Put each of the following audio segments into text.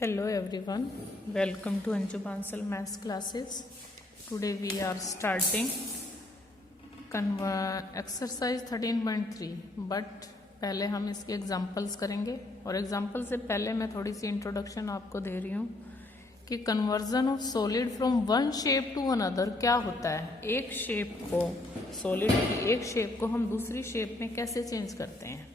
Hello everyone, welcome to Anju Bansal Maths classes. Today we are starting exercise 13.3 but पहले हम इसके examples करेंगे और एग्जाम्पल से पहले मैं थोड़ी सी इंट्रोडक्शन आपको दे रही हूँ कि conversion of solid from one shape to another क्या होता है। एक शेप को सॉलिड की एक शेप को हम दूसरी शेप में कैसे चेंज करते हैं।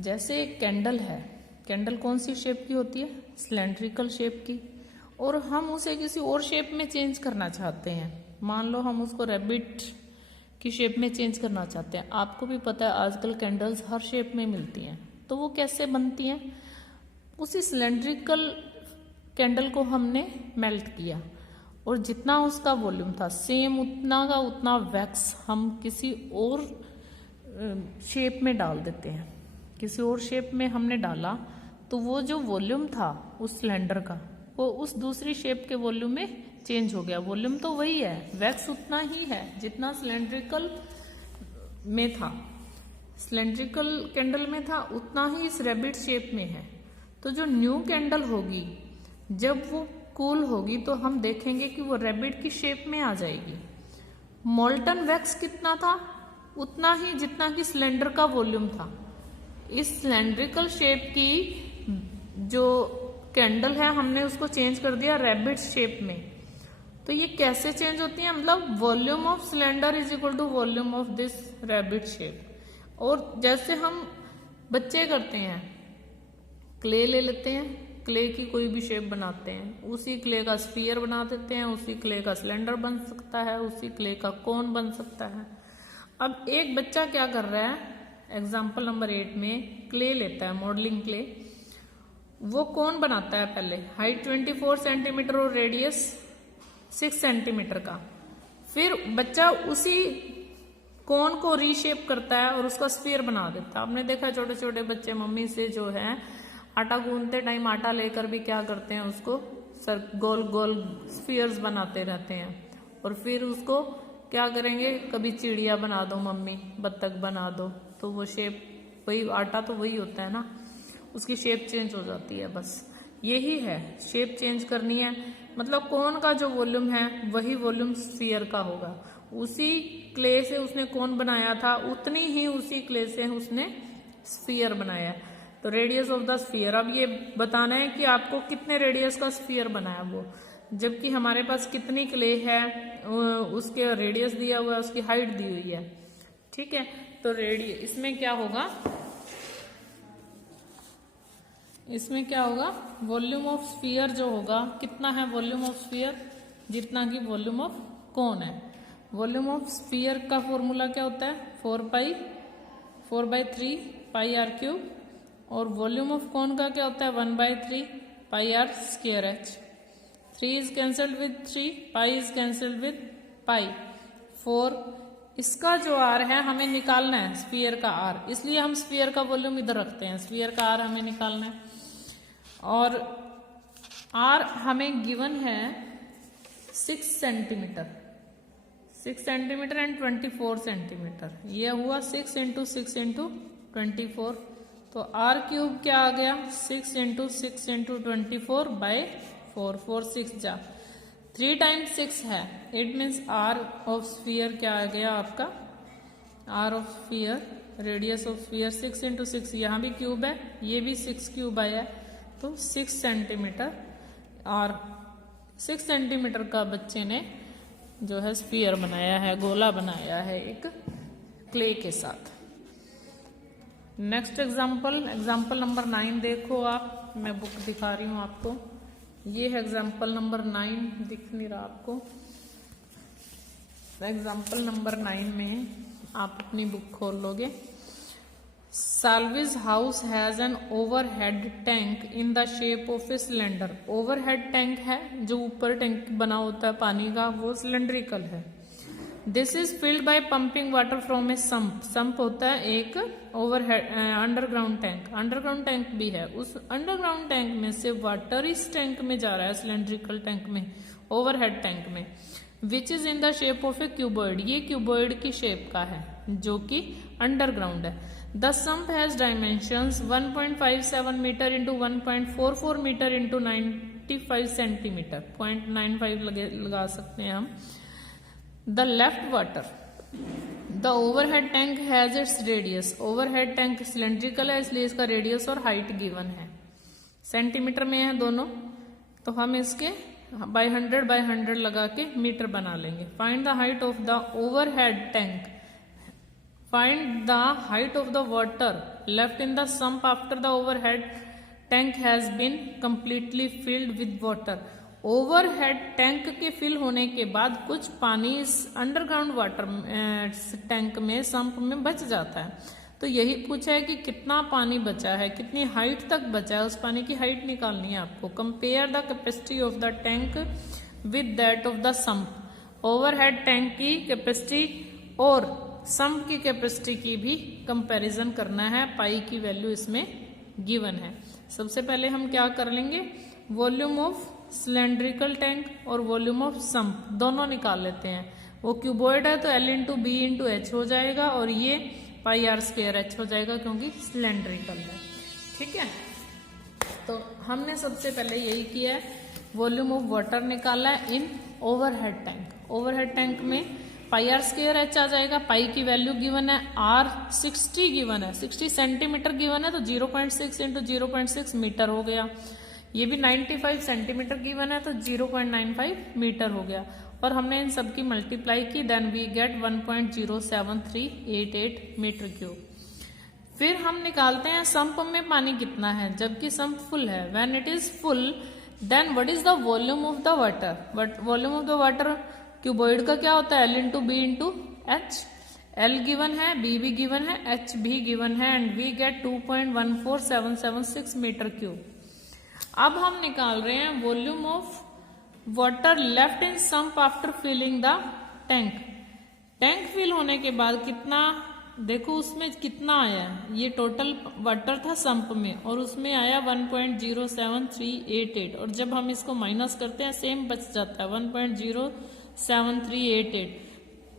जैसे एक कैंडल है, कैंडल कौन सी शेप की होती है? सिलेंड्रिकल शेप की, और हम उसे किसी और शेप में चेंज करना चाहते हैं। मान लो हम उसको रैबिट की शेप में चेंज करना चाहते हैं। आपको भी पता है आजकल कैंडल्स हर शेप में मिलती हैं, तो वो कैसे बनती हैं? उसी सिलेंड्रिकल कैंडल को हमने मेल्ट किया और जितना उसका वॉल्यूम था सेम उतना का उतना वैक्स हम किसी और शेप में डाल देते हैं। किसी और शेप में हमने डाला तो वो जो वॉल्यूम था उस सिलेंडर का वो उस दूसरी शेप के वॉल्यूम में चेंज हो गया। वॉल्यूम तो वही है, वैक्स उतना ही है जितना सिलेंड्रिकल में था, सिलेंड्रिकल कैंडल में था उतना ही इस रैबिट शेप में है। तो जो न्यू कैंडल होगी जब वो कूल होगी तो हम देखेंगे कि वो रैबिट की शेप में आ जाएगी। मोल्टन वैक्स कितना था? उतना ही जितना कि सिलेंडर का वॉल्यूम था। इस सिलेंड्रिकल शेप की जो कैंडल है हमने उसको चेंज कर दिया रैबिट शेप में। तो ये कैसे चेंज होती है? मतलब volume of cylinder is equal to volume of this rabbit shape. और जैसे हम बच्चे करते हैं, क्ले ले लेते हैं, क्ले की कोई भी शेप बनाते हैं, उसी क्ले का स्फीयर बना देते हैं, उसी क्ले का सिलेंडर बन सकता है, उसी क्ले का कोन बन सकता है। अब एक बच्चा क्या कर रहा है, एग्जाम्पल नंबर 8 में क्ले लेता है, मॉडलिंग क्ले, वो कौन बनाता है? पहले हाइट 24 सेंटीमीटर और रेडियस 6 सेंटीमीटर का। फिर बच्चा उसी कोन को रीशेप करता है और उसका स्फीयर बना देता है। आपने देखा छोटे छोटे बच्चे मम्मी से जो है आटा गूंदते टाइम आटा लेकर भी क्या करते हैं, उसको गोल गोल स्फीयर्स बनाते रहते हैं। और फिर उसको क्या करेंगे, कभी चिड़िया बना दो मम्मी, बत्तख बना दो, तो वो शेप वही, आटा तो वही होता है ना, उसकी शेप चेंज हो जाती है। बस यही है, शेप चेंज करनी है। मतलब कोन का जो वॉल्यूम है वही वॉल्यूम स्फीयर का होगा। उसी क्ले से उसने कोन बनाया था उतनी ही उसी क्ले से उसने स्फीयर बनाया। तो रेडियस ऑफ द स्फीयर, अब ये बताना है कि आपको कितने रेडियस का स्फीयर बनाया वो, जबकि हमारे पास कितनी क्ले है उसके रेडियस दिया हुआ है, उसकी हाइट दी हुई है। ठीक है, तो इसमें क्या होगा, इसमें क्या होगा, वॉल्यूम ऑफ स्फीयर जो होगा, कितना है वॉल्यूम ऑफ स्फीयर? जितना कि वॉल्यूम ऑफ कोन है। वॉल्यूम ऑफ स्फीयर का फॉर्मूला क्या होता है? 4/3 पाई आर क्यूब। और वॉल्यूम ऑफ कोन का क्या होता है? 1/3 pi r square h. 3 is cancelled with 3, pi is cancelled with pi. 4 इसका जो आर है हमें निकालना है, स्फीयर का आर, इसलिए हम स्फीयर का वॉल्यूम इधर रखते हैं, स्फीयर का आर हमें निकालना है। और आर हमें गिवन है 6 सेंटीमीटर, 6 सेंटीमीटर एंड 24 सेंटीमीटर। ये हुआ 6 इंटू 6 इंटू 24। तो आर क्यूब क्या आ गया? 6 इंटू 6 इंटू 24 बाई 4, 4 6 जा 3 टाइम्स 6 है। It means R of sphere क्या आ गया आपका? R of sphere, radius of sphere 6 into 6, यहाँ भी क्यूब है, ये भी 6 क्यूब आया है, तो 6 सेंटीमीटर। और 6 सेंटीमीटर का बच्चे ने जो है स्फीयर बनाया है, गोला बनाया है एक क्ले के साथ। नेक्स्ट एग्जाम्पल, एग्जाम्पल नंबर 9 देखो आप, मैं बुक दिखा रही हूँ आपको। ये है एग्जाम्पल नंबर 9, दिख नहीं रहा आपको। एग्जाम्पल नंबर 9 में आप अपनी बुक खोल लोगे। Salvage house has an overhead tank in the shape of a cylinder. Overhead tank है जो ऊपर टैंक बना होता है पानी का, वो सिलेंड्रिकल है। This is filled by pumping water from a sump. Sump होता है एक overhead underground tank, underground tank भी है। उस अंडरग्राउंड टैंक में से वाटर इस टैंक में जा रहा है, सिलेंड्रिकल टैंक में, ओवरहेड टैंक में, which is in the shape of a cuboid. ये क्यूबॉइड की शेप का है जो कि अंडरग्राउंड है। The sump has dimensions 1.57 metre into 1.44 metre into 95 centimetre, 0.95 लगा सकते हैं हम। The left water, the overhead tank has its radius, overhead tank cylindrical है इसलिए इसका रेडियस और हाइट गिवन है, सेंटीमीटर में है दोनों, तो हम इसके बाय 100 लगा के मीटर बना लेंगे। Find the height of the overhead tank, find the height of the water left in the sump after the overhead tank has been completely filled with water. Overhead tank के fill होने के बाद कुछ पानी इस underground water tank में, sump में बच जाता है। तो यही पूछा है कि कितना पानी बचा है, कितनी हाइट तक बचा है, उस पानी की हाइट निकालनी है आपको। Compare the capacity of the tank with that of the sump, overhead tank की कैपेसिटी और सम्प की कैपेसिटी की भी कंपैरिजन करना है, पाई की वैल्यू इसमें गिवन है। सबसे पहले हम क्या कर लेंगे, वॉल्यूम ऑफ सिलेंड्रिकल टैंक और वॉल्यूम ऑफ सम्प दोनों निकाल लेते हैं। वो क्यूबॉइड है तो L into B into H हो जाएगा और ये पाई आर स्क्वायर एच हो जाएगा क्योंकि सिलेंड्रिकल है। ठीक है, तो हमने सबसे पहले यही किया है, वॉल्यूम ऑफ वाटर निकाला है इन ओवरहेड टैंक। ओवरहेड टैंक में पाई आर स्क्वायर एच आ जाएगा, पाई की वैल्यू गिवन है, आर 60 गिवन है, 60 सेंटीमीटर गिवन है तो 0.6 इंटू 0.6 मीटर हो गया। ये भी 95 सेंटीमीटर गिवन है तो 0.95 मीटर हो गया और हमने इन सब की मल्टीप्लाई की, then we get 1.07388 metre cube. फिर हम निकालते हैं सम्प में पानी कितना है, जबकि सम्प फुल है। When it is full then what is the volume of the water, but volume of the water cuboid का क्या होता है, L into B into H. L given है, B भी गिवन है, H भी गिवन है and we get 2.14776 metre cube. अब हम निकाल रहे हैं volume of water left in sump after filling the tank. Tank fill होने के बाद कितना, देखो उसमें कितना आया, ये टोटल वाटर था सम्प में और उसमें आया 1.07388 और जब हम इसको माइनस करते हैं सेम बच जाता है 1.07388।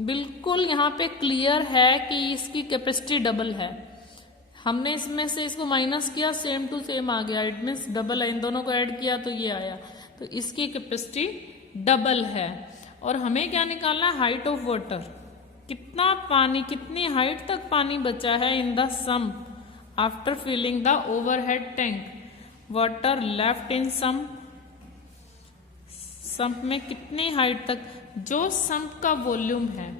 बिल्कुल यहाँ पे क्लियर है कि इसकी कैपेसिटी डबल है। हमने इसमें से इसको माइनस किया, सेम टू सेम आ गया, इट मीन्स डबल है, इन दोनों को ऐड किया तो ये आया, तो इसकी कैपेसिटी डबल है। और हमें क्या निकालना है, हाइट ऑफ वाटर, कितना पानी, कितनी हाइट तक पानी बचा है in the sump after filling the overhead tank. Water left in sump, sump में कितनी हाइट तक, जो सम्प का वॉल्यूम है,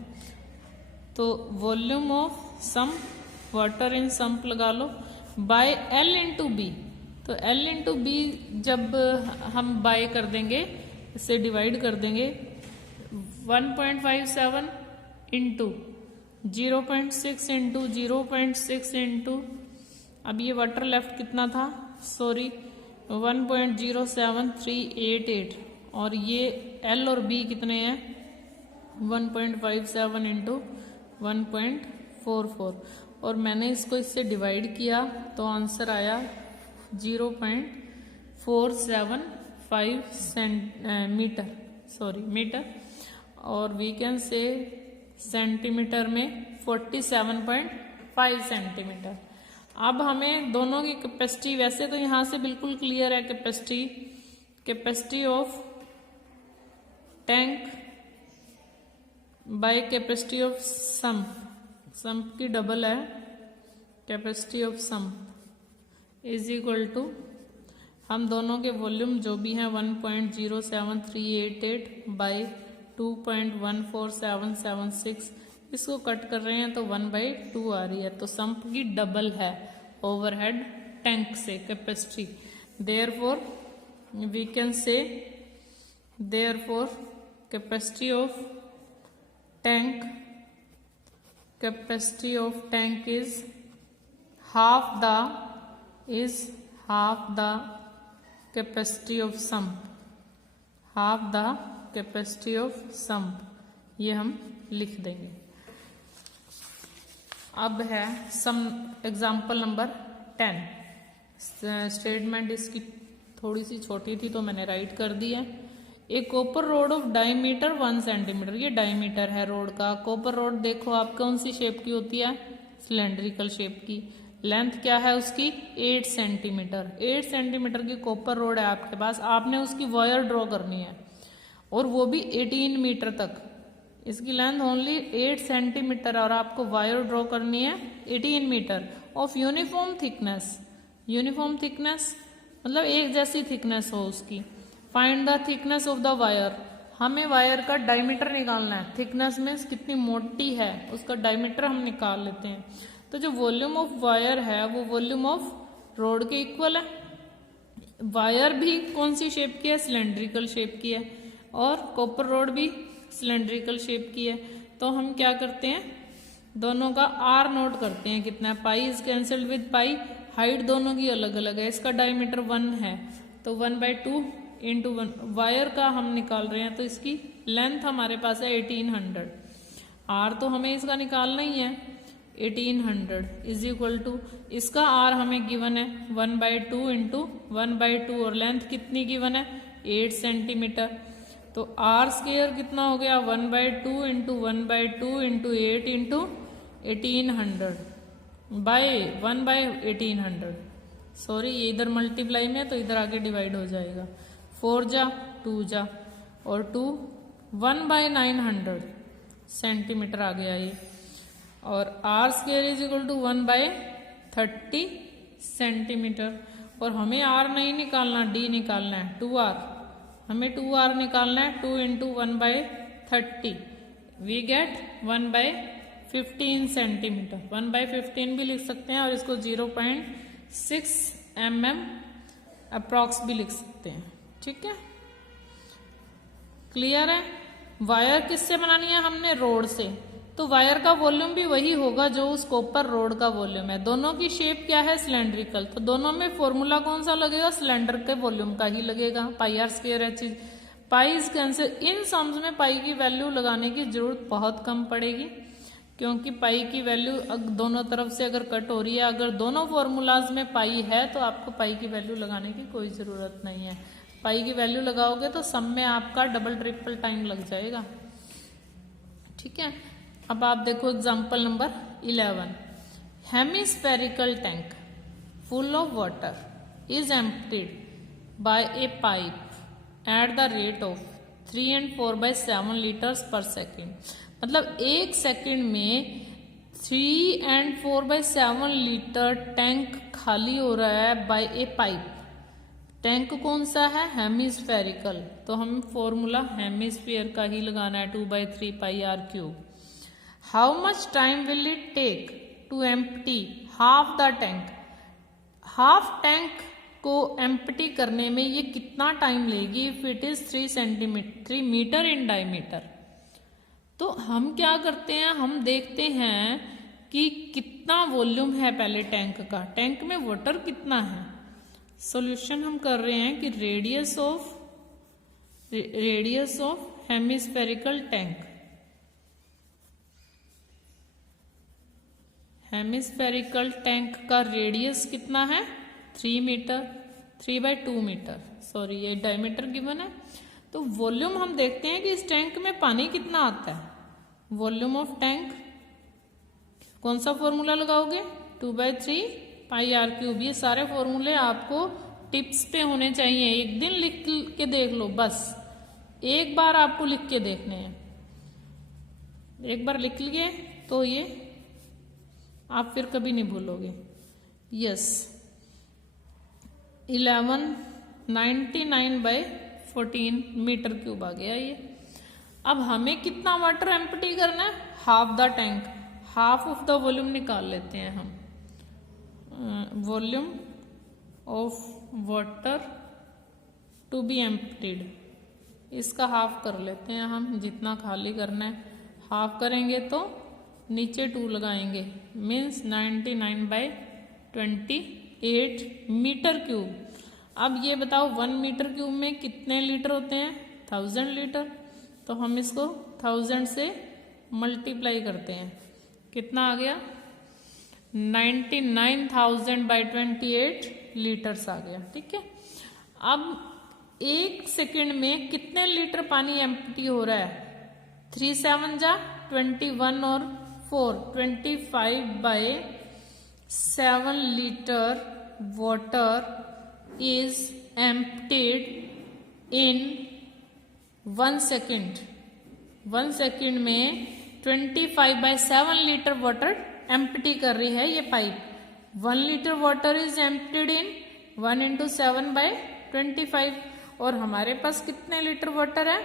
तो volume of sump, water in sump लगा लो, बाय L इंटू बी। तो L इंटू बी जब हम बाय कर देंगे, इससे डिवाइड कर देंगे, 1.57 इंटू 0.6 इंटू 0.6 इंटू, अब ये वाटर लेफ्ट कितना था, सॉरी 1.07388 और ये L और B कितने हैं 1.57 इंटू 1.44 और मैंने इसको इससे डिवाइड किया तो आंसर आया 0.475 मीटर, सॉरी मीटर, और वी कैन से सेंटीमीटर में 47.5 सेंटीमीटर। अब हमें दोनों की कैपेसिटी, वैसे तो यहाँ से बिल्कुल क्लियर है capacity of tank by capacity of sump, sump की डबल है, capacity of sump is equal to, हम दोनों के वॉल्यूम जो भी हैं 1.07388 बाई 2.14776, इसको कट कर रहे हैं तो 1/2 आ रही है, तो सम्प की डबल है ओवरहेड टैंक से capacity. Therefore we can say, therefore capacity of tank, capacity of tank is half the capacity of sump, half the capacity of sump, ये हम लिख देंगे। अब है सम एग्जाम्पल नंबर 10। स्टेटमेंट इसकी थोड़ी सी छोटी थी तो मैंने राइट कर दी है। A copper rod of diameter 1 centimetre, ये डायमीटर है रोड का। कॉपर रोड देखो आप कौन सी शेप की होती है, सिलेंड्रिकल शेप की। लेंथ क्या है उसकी 8 सेंटीमीटर। 8 सेंटीमीटर की कॉपर रोड है आपके पास, आपने उसकी वायर ड्रॉ करनी है और वो भी 18 मीटर तक। इसकी लेंथ ओनली 8 सेंटीमीटर और आपको वायर ड्रॉ करनी है 18 metre of uniform thickness. Uniform thickness मतलब एक जैसी थिकनेस हो उसकी। Find the thickness of the wire, हमें वायर का डायमीटर निकालना है। थिकनेस में कितनी मोटी है उसका डायमीटर हम निकाल लेते हैं। तो जो वॉल्यूम ऑफ वायर है वो वॉल्यूम ऑफ रोड के इक्वल है। वायर भी कौन सी शेप की है, सिलेंड्रिकल शेप की है, और कॉपर रोड भी सिलेंड्रिकल शेप की है। तो हम क्या करते हैं, दोनों का आर नोट करते हैं कितना है। पाई is cancelled with pi, height दोनों की अलग अलग है। इसका डायमीटर 1 है तो 1/2 इंटू 1 वायर का हम निकाल रहे हैं, तो इसकी लेंथ हमारे पास है 1800। आर तो हमें इसका निकालना ही है 1800 इज इक्वल टू, इसका आर हमें गिवन है 1/2 इंटू 1/2 और लेंथ कितनी गिवन है 8 सेंटीमीटर। तो आर स्क्वायर कितना हो गया 1/2 into 1/2 into 8 into 1800 by 1/1800। Sorry ये इधर मल्टीप्लाई में है तो इधर आके डिवाइड हो जाएगा। 4 जा 2 जा और 2 1/900 सेंटीमीटर आ गया ये। और r square is equal to 1/30 centimetre. और हमें आर नहीं निकालना, डी निकालना है 2r। हमें 2r निकालना है 2 इंटू 1/30 वी गेट 1/15 सेंटीमीटर। 1/15 भी लिख सकते हैं और इसको 0.6 mm अप्रॉक्स भी लिख सकते हैं। ठीक है, क्लियर है। वायर किससे बनानी है हमने, रोड से। तो वायर का वॉल्यूम भी वही होगा जो उस कॉपर रोड का वॉल्यूम है। दोनों की शेप क्या है, सिलेंड्रिकल। तो दोनों में फॉर्मूला कौन सा लगेगा, सिलेंडर के वॉल्यूम का ही लगेगा। पाई आर स्क्वायर है चीज, pi is cancel. In sums में पाई की वैल्यू लगाने की जरूरत बहुत कम पड़ेगी, क्योंकि पाई की वैल्यू दोनों तरफ से अगर कट हो रही है, अगर दोनों फॉर्मूलाज में पाई है तो आपको पाई की वैल्यू लगाने की कोई जरूरत नहीं है। पाई की वैल्यू लगाओगे तो सम में आपका डबल ट्रिपल टाइम लग जाएगा। ठीक है, अब आप देखो example number 11। Hemispherical tank full of water is emptied bye A pipe at the rate of 3 and 4/7 litres पर सेकेंड। मतलब एक सेकेंड में 3 and 4/7 लीटर टैंक खाली हो रहा है बाय ए पाइप। टैंक कौन सा है, हेमिस्फेरिकल। तो हम फॉर्मूला हेमिस्फीयर का ही लगाना है 2/3 pi r cube. How much time will it take to empty half the tank. Half tank को एम्प्टी करने में ये कितना टाइम लेगी if it is 3 metre in diameter. तो हम क्या करते हैं, हम देखते हैं कि कितना वॉल्यूम है पहले टैंक का, टैंक में वाटर कितना है। सॉल्यूशन हम कर रहे हैं कि radius of hemispherical tank, hemispherical tank का रेडियस कितना है 3 मीटर, 3/2 मीटर। सॉरी ये डायमीटर गिवन है। तो वॉल्यूम हम देखते हैं कि इस टैंक में पानी कितना आता है। वॉल्यूम ऑफ टैंक कौन सा फॉर्मूला लगाओगे, 2/3 पाई आर क्यूब। ये सारे फॉर्मूले आपको टिप्स पे होने चाहिए, एक दिन लिख के देख लो, बस एक बार आपको लिख के देखने हैं। एक बार लिख लिए तो ये आप फिर कभी नहीं भूलोगे। यस 1199/14 मीटर क्यूब आ गया ये। अब हमें कितना वाटर एम्प्टी करना है, half the tank, half of the volume निकाल लेते हैं हम। Volume of water to be emptied, इसका हाफ कर लेते हैं हम, जितना खाली करना है हाफ करेंगे तो नीचे 2 लगाएंगे, मीन्स 99/28 मीटर क्यूब। अब ये बताओ 1 मीटर क्यूब में कितने लीटर होते हैं, 1000 लीटर। तो हम इसको 1000 से मल्टीप्लाई करते हैं, कितना आ गया 99,000/28 लीटर्स आ गया। ठीक है, अब एक सेकंड में कितने लीटर पानी एम्प्टी हो रहा है, 3 7 जा 21 और 4 25/7 liter water is emptied in 1 second. 1 second में 25/7 लीटर वाटर एम्प्टी कर रही है ये pipe. 1 litre water is emptied इन 1 × 7/25. और हमारे पास कितने लीटर वाटर है?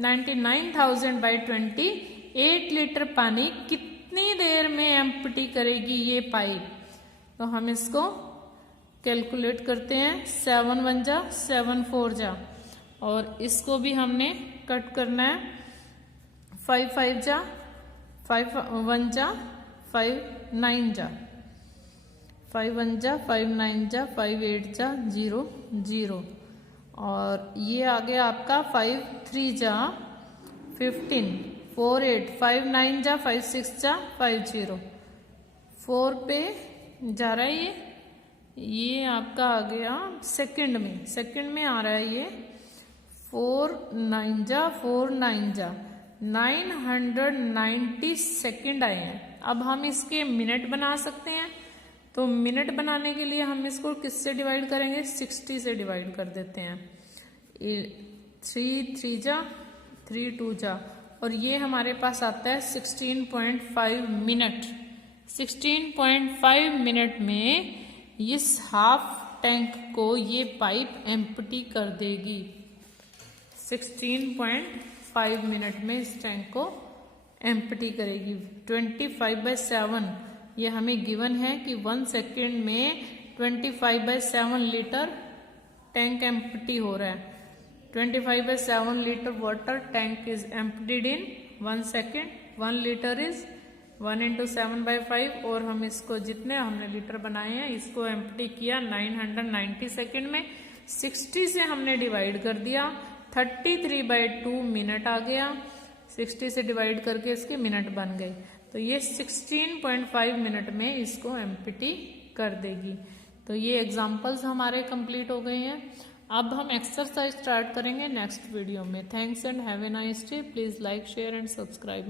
99,000/20. 8 लीटर पानी कितनी देर में एम्प्टी करेगी ये पाइप? तो हम इसको कैलकुलेट करते हैं. 7 1 जा 7 4 जा, और इसको भी हमने कट करना है. 5 5 जा 5 1 जा 5 9 जा 5 1 जा 5 9 जा 5 8 जा 0 0. और ये आ गया आपका 5 3 जा 15 4 8 5 9 जा 5 6 जा 5 0. 4 पे जा रहा है ये आपका आ गया सेकंड में आ रहा है ये. 4 9 जा 4 9 जा 990 सेकंड आए हैं. अब हम इसके मिनट बना सकते हैं. तो मिनट बनाने के लिए हम इसको किससे डिवाइड करेंगे? 60 से डिवाइड कर देते हैं. 3 3 जा 3 2 जा, और ये हमारे पास आता है 16.5 मिनट. 16.5 मिनट में इस हाफ टैंक को ये पाइप एम्प्टी कर देगी. 16.5 मिनट में इस टैंक को एम्प्टी करेगी. 25/7 ये हमें गिवन है कि 1 सेकेंड में 25/7 लीटर टैंक एम्प्टी हो रहा है. 25/7 litre water tank is emptied in 1 second. 1 litre is 1 × 7/5. और हम इसको जितने हमने लीटर बनाए हैं इसको एम्प्टी किया 990 सेकेंड में. 60 से हमने डिवाइड कर दिया. 33/2 मिनट आ गया. 60 से डिवाइड करके इसके मिनट बन गए. तो ये 16.5 मिनट में इसको एम्प्टी कर देगी. तो ये एग्जाम्पल्स हमारे कंप्लीट हो गए हैं. अब हम एक्सरसाइज स्टार्ट करेंगे नेक्स्ट वीडियो में. Thanks and have a nice day. Please like share and subscribe.